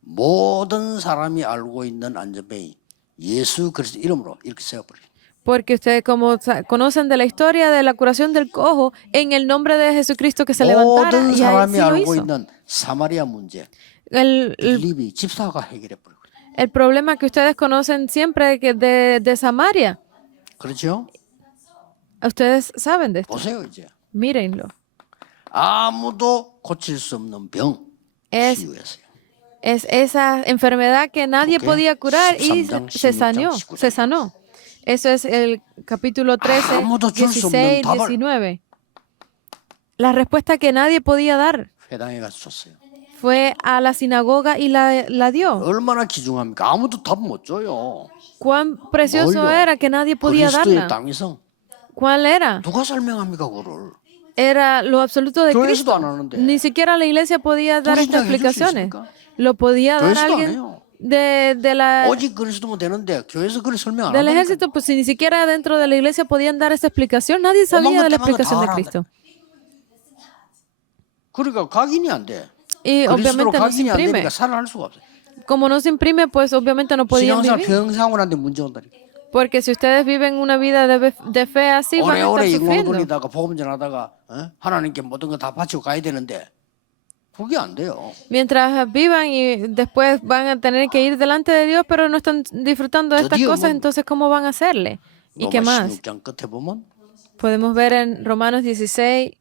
모든 사람이 알고 있는 안전뱅이 예수 그리스도 이름으로 이렇게 세워버려요. Porque ustedes como conocen de la historia de la curación del cojo, en el nombre de Jesucristo que se levantara, 모든 y 사람이 así lo 알고 hizo. 있는 사마리아 문제 El 빌립이 집사가 해결해 버리고 El problema que ustedes conocen siempre que de Samaria. 그렇죠? Ustedes saben de esto. 보세요 이제. Mírenlo. 아무도 고칠 수 없는 병 Es, 치유했어요. es esa enfermedad que nadie Ok. podía curar y 13장, se 16장, se sanó. Eso es el capítulo 13, 아무도 줄 수 16, 없는 답을 19. La respuesta que nadie podía dar 회당에 가서 줬어요. fue a la sinagoga y la dio. 얼마나 귀중합니까? 아무도 답 못 줘요. Cuán precioso 뭘요? era que nadie podía 그리스도의 darla. 땅에서 ¿Cuál era? 누가 설명합니까 그거를? Era lo absoluto de 교회에서도 Cristo. 안 하는데. Ni siquiera la iglesia podía dar estas 통신장 해줄 수 explicaciones. 있습니까? Lo podía dar 교회에서도 안 alguien 해요. de la, 오직 그리스도면 되는데 교회에서 그걸 설명 안 del 한다니까. ejército, pues si ni siquiera dentro de la iglesia podían dar esa explicación, nadie sabía de la explicación de Cristo. 그러니까 각인이 안 돼. Y 그리스도로 obviamente no se 각인이 안 imprime. 되니까 살아날 수가 없어요. Como no se imprime, pues obviamente no podían 신앙생활 vivir. 평생활한테 문제 온다니까. Porque si ustedes viven una vida de fe así, van a estar 오래오래 영광 sufriendo. 돌리다가 복음 전하다가 하나님께 모든 거 다 바치고 가야 되는데 그게 안 돼요. Mientras vivan y después van a tener que ir delante de Dios, pero no están disfrutando de estas 드디어 cosas, 뭐- entonces ¿cómo van a hacerle? ¿Y qué 로마 más? 16장 끝에 보면 Podemos ver en Romanos 16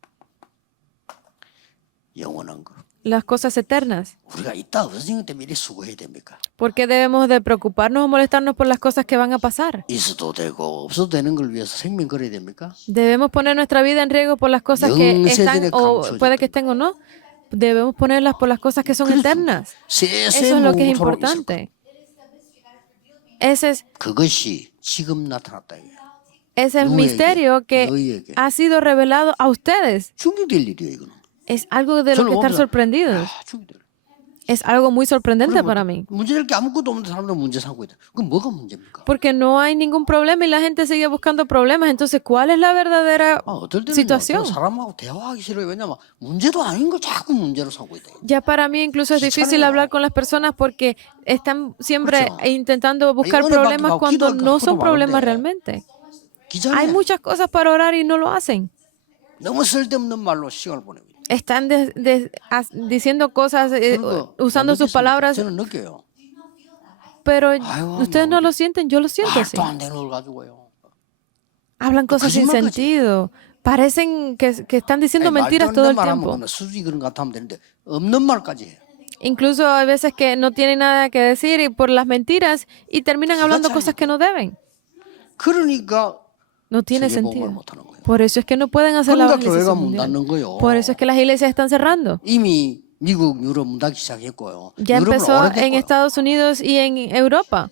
영원한 거. las cosas eternas. 우리가 있다 없어진 것 때문에 이렇게 수고해야 됩니까? ¿Por qué debemos de preocuparnos o molestarnos por las cosas que van a pasar? 있어도 되고 없어도 되는 걸 위해서 생명 걸어야 됩니까? Debemos poner nuestra vida en riesgo por las cosas que están o 영세전에 puede que estén o no. Debemos ponerlas por las cosas que son eternas. Eso es lo que es importante. Ese 그것이 지금 나타났다. 이거야. es el misterio que 너희에게 ha sido revelado a ustedes. 충격될 일이에요, 이거는. Es algo de lo que estar sorprendidos. 아, 충격될. Es algo muy sorprendente para mí. 문제될 게 아무것도 없는데 사람들은 문제 삼고 있다. 그럼 뭐가 문제입니까? Porque no hay ningún problema y la gente sigue buscando problemas. Entonces, ¿cuál es la verdadera 어떨 때는 situación? 사람하고 대화하기 싫어요. 왜냐면 문제도 아닌 걸 자꾸 문제로 삼고 있다. Ya para mí incluso es difícil hablar con las personas porque están siempre intentando buscar problemas cuando no son problemas realmente. Hay 기자네. muchas cosas para orar y no lo hacen. 너무 쓸데없는 말로 시간을 보내고 있다. Están diciendo cosas, usando sus palabras, 저는 느껴요. pero 아이고, ustedes no lo sienten, yo lo siento así. 말도 안 되는 걸 가지고요. Hablan cosas sin 거짓말까지. sentido. Parecen que están diciendo 아니, mentiras 말도 안 todo el 되는 말 tiempo. 하면 수지 그런 것 같으면 되는데 없는 말까지 해요. Incluso hay veces que no tienen nada que decir y por las mentiras y terminan hablando cosas que no deben. 그러니까 No tiene 세계복음을 sentido. 못하는 거예요. Por eso es que no pueden hacer la 그러니까 evangelización 교회가 문 mundial. 닫는 거요. Por eso es que las iglesias están cerrando. 이미 미국, 유럽 문 닫기 시작했고요. Ya 유럽은 empezó en 오래됐고요. Estados Unidos y en Europa.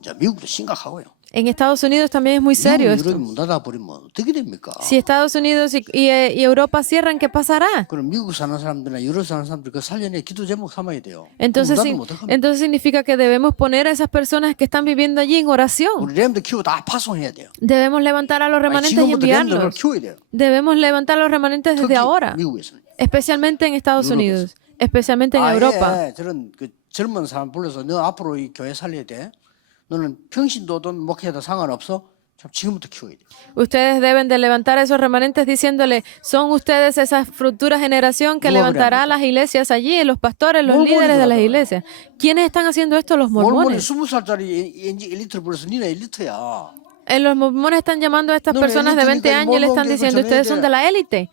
이제 미국도 심각하고요. En Estados Unidos también es muy serio 미국, 유럽이 esto. 문 닫아 버리면 어떻게 됩니까? Si Estados Unidos y Europa cierran, ¿qué pasará? 그럼 미국 사는 사람들이나 유럽 사는 사람들 그 살려내 기도 제목 삼아야 돼요. Entonces, 문 닫으면 어떡합니까? entonces significa que debemos poner a esas personas que están viviendo allí en oración. 우리 렘들 키우고 다 파송해야 돼요. Debemos levantar a los 아니, remanentes y 지금부터 렘들을 enviarlos. 키워야 돼요. Debemos levantar a los remanentes 특히 desde ahora, 미국에서는. especialmente en Estados Unidos, especialmente en Europa. 저런 그 젊은 사람 불러서 너 앞으로 이 교회 살려야 돼. 너는 평신도든 목회도 상관없어. 참 지금부터 키워야 돼. Ustedes deben de levantar a esos remanentes diciéndole, son ustedes esa futura generación que No, levantará las iglesias allí, los pastores, los líderes de las iglesias. ¿Quiénes están haciendo esto? Los 몰몬이 mormones. 20살짜리 엔지 엘리트를 불러서 니네 엘리트야. Los mormones están llamando a estas No, personas de élite, 20 ni que años y le están mormón, que diciendo, escucha, ustedes son de la élite.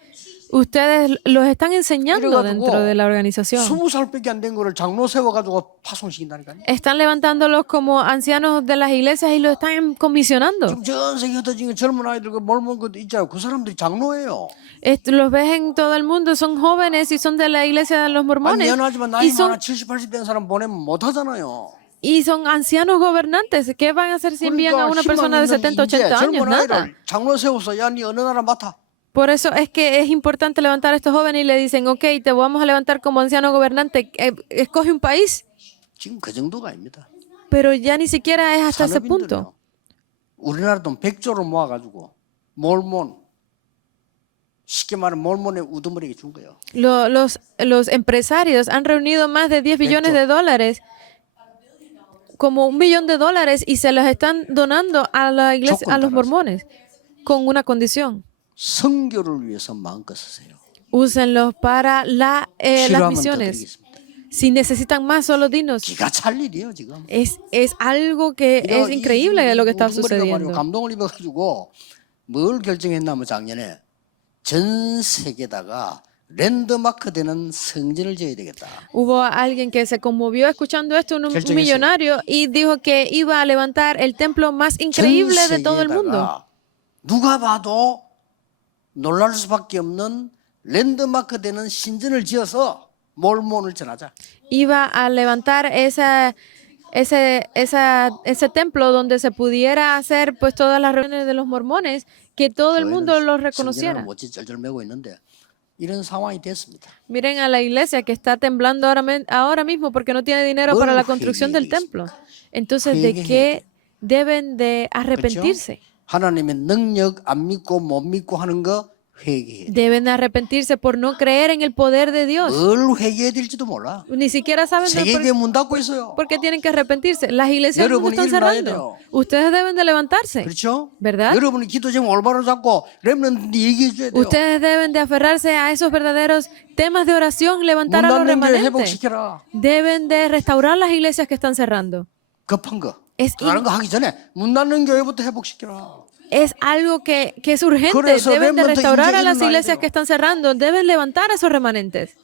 Ustedes los están enseñando 이래가지고 dentro de la organización. 20살밖에 안 된 거를 장로 세워가지고 파송시킨다니까요. Están levantándolos como ancianos de las iglesias y los están comisionando. 지금 전 세계 흩어진 젊은 아이들 그 몰몬 것도 있잖아요. 그 사람들이 장로예요. Los ves en todo el mundo, son jóvenes y son de la iglesia de los 아니, mormones. 미안하지만 나이 많아 70, 80 된 사람 보내면 못 하잖아요. Y son ancianos gobernantes. ¿Qué van a hacer si envían a una persona de 70, 80 años? 젊은 Nada. 아이를 장로 세워서 야, 니 어느 나라 맡아. Por eso es que es importante levantar a estos jóvenes y le dicen, ok, te vamos a levantar como anciano gobernante, escoge un país. 지금 그 정도가 아닙니다. Pero ya ni siquiera es hasta ese 산업인들은요. punto. 우리나라 돈 100조를 모아가지고 몰몬 쉽게 말하면 몰몬의 우두머리에 준 거예요. Los empresarios han reunido más de 10 billones de dólares, como $1 billón y se los están donando a la iglesia, a los mormones, con una condición. 선교를 위해서 마음껏 쓰세요. Úsenlos para las 필요하면 더 misiones. 드리겠습니다. Si necesitan más, solo dinos. 기가 찰 일이에요 지금. Es algo que es increíble lo que está sucediendo. 감동을 입어가지고 뭘 결정했냐면 작년에 전 세계다가 랜드마크 되는 성전을 지어야 되겠다. Hubo alguien que se conmovió escuchando esto, un 결정했어요. millonario, y dijo que iba a levantar el templo más 전 increíble de todo el mundo. 세계에다가 누가 봐도 놀랄 수밖에 없는 랜드마크 되는 신전을 지어서 몰몬을 전하자. Iba a levantar ese templo donde se pudiera hacer pues todas las reuniones de los mormones, que todo el mundo los 성전을 reconociera. 못지 쩔쩔매고 있는데 이런 상황이 됐습니다. Miren a la iglesia que está temblando ahora mismo porque no tiene dinero para la construcción del templo. Entonces, ¿de qué deben de arrepentirse? 하나님의 능력 안 믿고 못 믿고 하는 거 회개해. Deben de arrepentirse por no creer en el poder de Dios. 뭘 회개해야 될지도 몰라. Ni siquiera saben 세계교회 문 닫고 있어요. por qué tienen que arrepentirse. Las iglesias del mundo 여러분이 están 일어나야 cerrando. 돼요. Ustedes deben de levantarse, 그렇죠? ¿verdad? 여러분이 기도 제목 올바로 잡고 렘넌트 얘기해 줘야 돼요. Ustedes deben de aferrarse a esos verdaderos temas de oración, levantar 문 a los 닫는 교회 remanentes. 회복시켜라. Deben de restaurar las iglesias que están cerrando. 급한 거. Es 다른 거 하기 전에 문 닫는 교회부터 회복시켜라. Es algo que es urgente. 그래서 Deben de 렘넌트 restaurar a 이제 las 일어나야 iglesias 돼요. que están cerrando. Deben levantar a esos remanentes.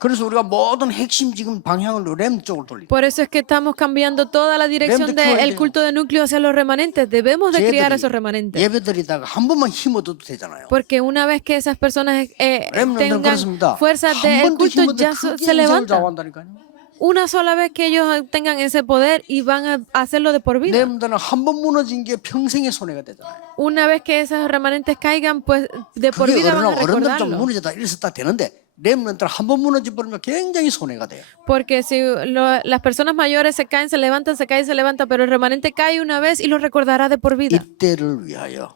그래서 우리가 모든 핵심 지금 방향을 렘 쪽으로 돌리고 Por eso es que estamos cambiando toda la dirección 렘도 키워야 del 돼요. culto de núcleo hacia los remanentes. Debemos de criar a esos remanentes. 예배드리다가 한 번만 힘 얻어도 되잖아요. Porque una vez que esas personas 렘넌트는 tengan 그렇습니다. fuerza 한 del 번도 힘 culto, 얻어 ya 크게 se 인생을 levantan. 좌우한다니까요. Una sola vez que ellos tengan ese poder y van a hacerlo de por vida. 렘넌트는 한 번 무너진 게 평생의 손해가 되잖아요. Una vez que esos remanentes caigan, pues de por 그게 vida van a 어른들 좀 recordarlo. 무너졌다 이래서 딱 되는데 렘넌트는 한 번 무너져 버리면 굉장히 손해가 돼요. Porque si las personas mayores se caen, se levantan, se caen, se levantan, pero el remanente cae una vez y lo recordará de por vida. 이때를 위하여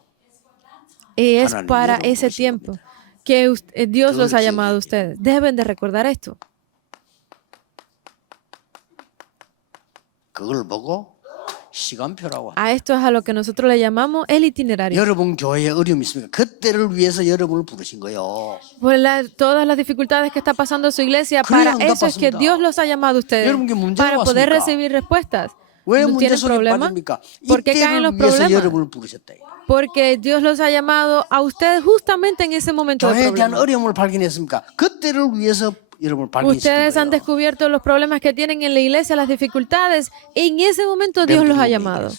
Y es 하나님 para 여러분 ese 부르신 tiempo que Dios los ha 그걸 llamado a ustedes. Deben de recordar esto. 그걸 보고 시간표라고. A esto es a lo que nosotros le llamamos el itinerario. 여러분 교회에 어려움이 있습니까? 그때를 위해서 여러분을 부르신 거예요. Por todas las dificultades que está pasando su iglesia, 그래야 para eso es que 응답받습니다. Dios los ha llamado a ustedes, 여러분께 문제가 para poder 왔습니까? recibir respuestas. 왜 ¿No 문제 tienen 속에 problema? 빠집니까? ¿Por qué caen los 이때를 위해서 problemas? 여러분을 부르셨다. Porque Dios los ha llamado a ustedes justamente en ese momento de 교회에 대한 problemas. 어려움을 발견했습니까? 그때를 위해서 여러분을 발견시킨 Ustedes han 거예요. descubierto los problemas que tienen en la iglesia, las dificultades. En ese momento Dios los ha llamado.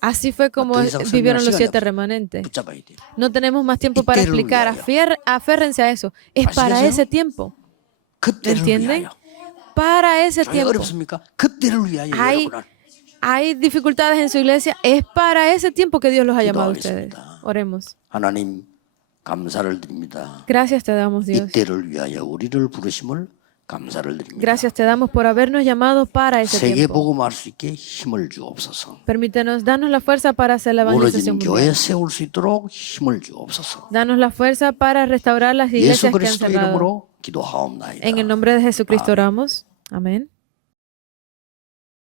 Así fue como 더 이상 vivieron los 설명할 7 시간이 remanentes. 붙잡아야 돼요. No tenemos más tiempo para 이때를 explicar. 위하여. Aférrense a eso. Es para 아시겠어요? ese tiempo. 그때를 ¿Entienden? 위하여. Para ese 교회 tiempo. 어렵습니까? 그때를 위하여 Hay, 여러분을. hay dificultades en su iglesia. Es para ese tiempo que Dios los ha llamado a ustedes. 기도하겠습니다. Oremos. 하나님 감사를 드립니다. Gracias te damos, Dios. 이때를 위하여 우리를 부르심을 감사를 드립니다. Gracias te damos por habernos llamado para ese 세계 tiempo. 복음할 수 있게 힘을 주옵소서. Permítenos, danos la fuerza para hacer la evangelización 무너진 mundial. 교회 세울 수 있도록 힘을 주옵소서. Danos la fuerza para restaurar las 예수 iglesias que han 그리스도 cerrado. 이름으로 기도하옵나이다. En el nombre de Jesucristo oramos. Amén.